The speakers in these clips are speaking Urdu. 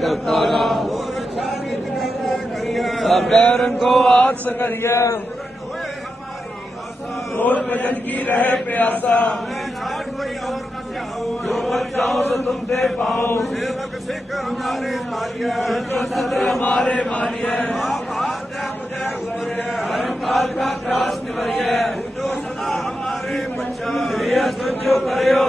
کرتا رہا سب بیرن کو آگ سے کریے روز بجن کی رہے پیاسا جو بچاؤں سے تم دے پاؤ جو صدر ہمارے مانیے ہر کا کراس نبھائیے یہ سنجو کرے ہو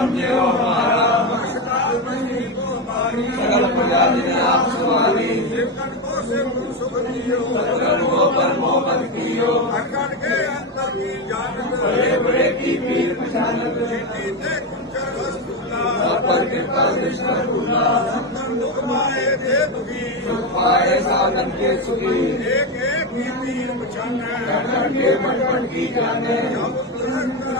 کوئی ہمارا سگل پرجا نے آپ سواری سگل کو پر محبت کیو بڑے بڑے کی پیر پہچانت پر کرپا دشکر بھولا پائے ساگن کے سکھی گھر کے مٹمٹ کی جانے رجا تک تک دے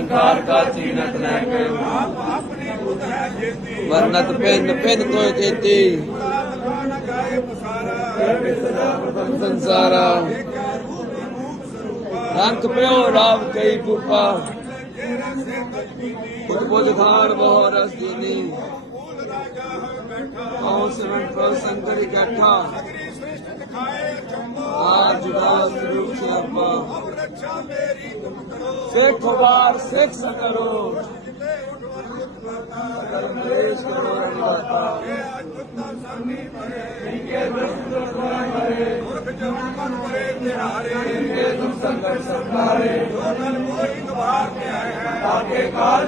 اہنکار کا چینت نہ کرو ورنت پین پین تو دیتی سنسارا پیو راب کئی بوپا خود بو دھان بہو رس دینی کون سرن پر سنگر اکٹھا آج جدا سروپ سے ابا سکھ وبار سکھ کرو کال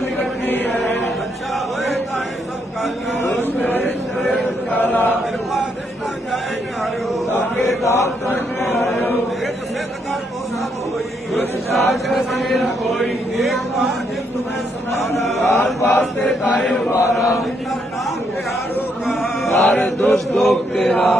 سب کا شاج کا سنگے نہ کوئی کال واسطے تائے ہمارا سارے دوست دوگ تیرا